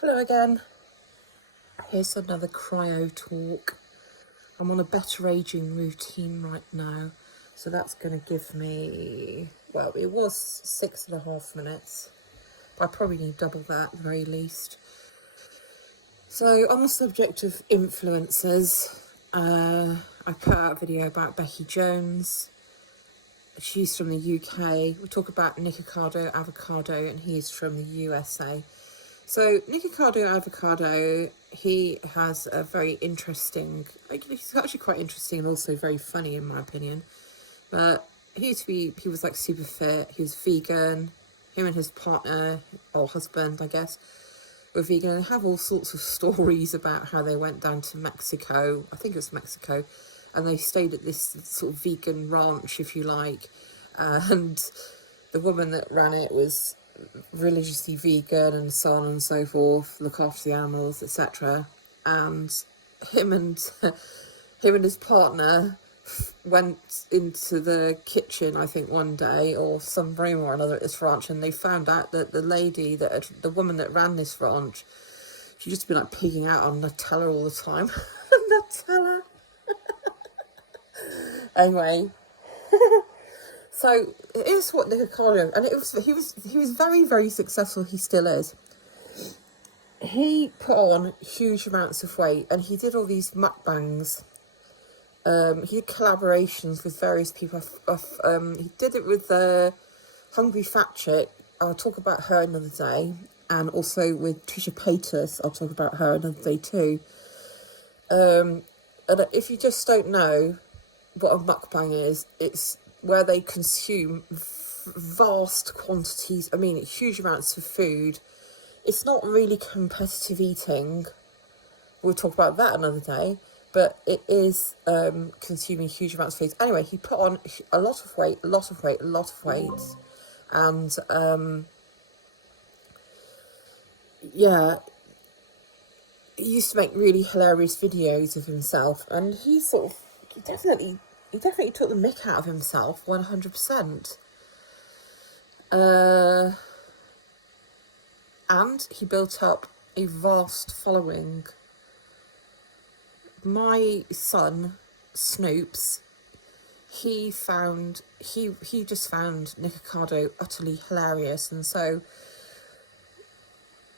Hello again. Here's another cryo talk. I'm on a better aging routine right now, so that's going to give me, well, it was 6.5 minutes, but I probably need double that at the very least. So on the subject of influencers, I put out a video about Becky Jones. She's from the UK. We talk about Nikocado Avocado, and he's from the USA. So Nikocado Avocado, he has a very interesting, he's actually quite interesting and also very funny in my opinion. But he was like super fit, he was vegan, him and his partner, or husband I guess, were vegan and have all sorts of stories about how they went down to Mexico, I think it was Mexico, and they stayed at this sort of vegan ranch, if you like, and the woman that ran it was religiously vegan and so on and so forth, look after the animals, etc. And him and his partner went into the kitchen, I think one day, or some room or another at this ranch, and they found out that the woman that ran this ranch, she'd just been like pigging out on Nutella all the time. Nutella. Anyway. So here's what Nikocado, and he was very, very successful. He still is. He put on huge amounts of weight, and he did all these mukbangs. He did collaborations with various people. He did it with Hungry Fat Chick. I'll talk about her another day, and also with Trisha Paytas. I'll talk about her another day too. And if you just don't know what a mukbang is, it's where they consume vast quantities, huge amounts of food. It's not really competitive eating. We'll talk about that another day, but it is consuming huge amounts of food. Anyway, he put on a lot of weight, and yeah, he used to make really hilarious videos of himself, and he definitely took the mick out of himself 100%. And he built up a vast following. My son, Snoops, he just found Nikocado utterly hilarious, and so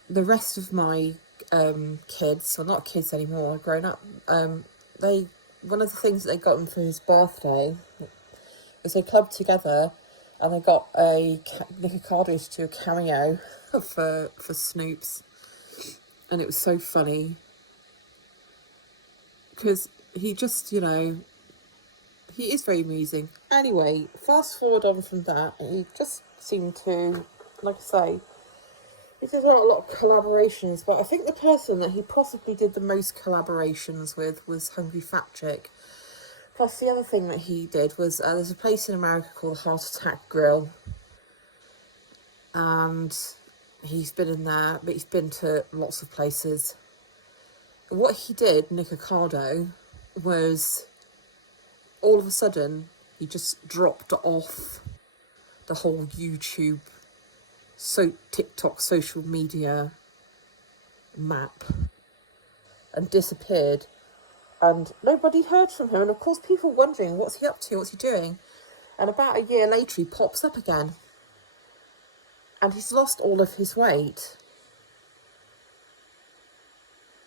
the rest of my kids, well, not kids anymore, grown up, one of the things that they got him for his birthday was they clubbed together and they got Nikocado to do a cameo for Snoops, and it was so funny because he just, he is very amusing. Anyway, fast forward on from that, he just seemed to, like I say, he did a lot of collaborations, but I think the person that he possibly did the most collaborations with was Hungry Fat Chick. Plus, the other thing that he did was, there's a place in America called Heart Attack Grill, and he's been in there, but he's been to lots of places. What he did, Nikocado, was all of a sudden he just dropped off the whole YouTube, TikTok social media map and disappeared, and nobody heard from him. And of course, people wondering, what's he up to, what's he doing? And about a year later he pops up again, and he's lost all of his weight,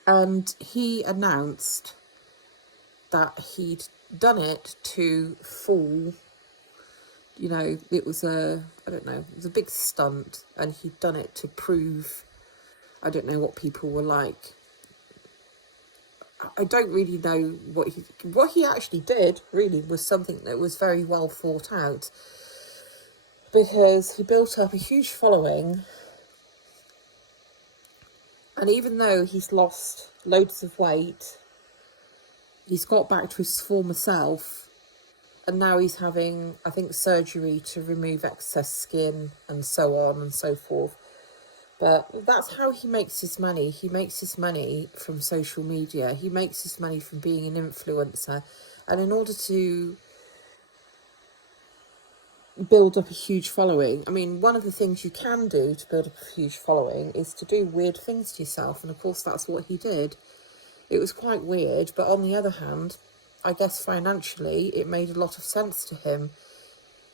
and he announced that he'd done it to fool, it was it was a big stunt, and he'd done it to prove, I don't know what people were like. I don't really know what he actually did, really, was something that was very well thought out, because he built up a huge following, and even though he's lost loads of weight, he's got back to his former self. And now he's having, I think, surgery to remove excess skin and so on and so forth. But that's how he makes his money. He makes his money from social media. He makes his money from being an influencer. And in order to build up a huge following. I mean, one of the things you can do to build up a huge following is to do weird things to yourself, and of course that's what he did. It was quite weird, but on the other hand, I guess financially it made a lot of sense to him.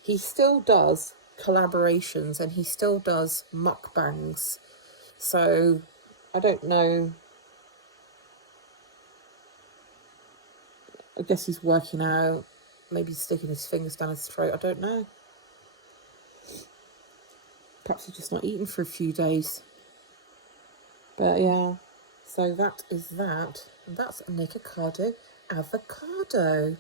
He still does collaborations and he still does mukbangs, so I don't know. I guess he's working out, maybe sticking his fingers down his throat, I don't know. Perhaps he's just not eaten for a few days. But yeah, so that is that. And that's Nikocado Avocado.